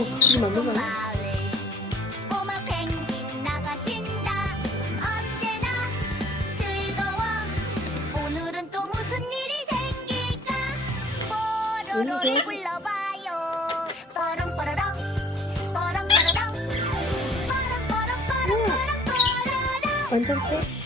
이게 맞는 거야? 꼬마 펭귄 나가신다. 언제나 즐거워. 오늘은 또 무슨 일이 생길까? 뽀로로를 불러봐요. 뽀롱뽀로롱 뽀롱뽀로롱 뽀롱뽀롱뽀롱뽀롱뽀로롱. 완전 쎄.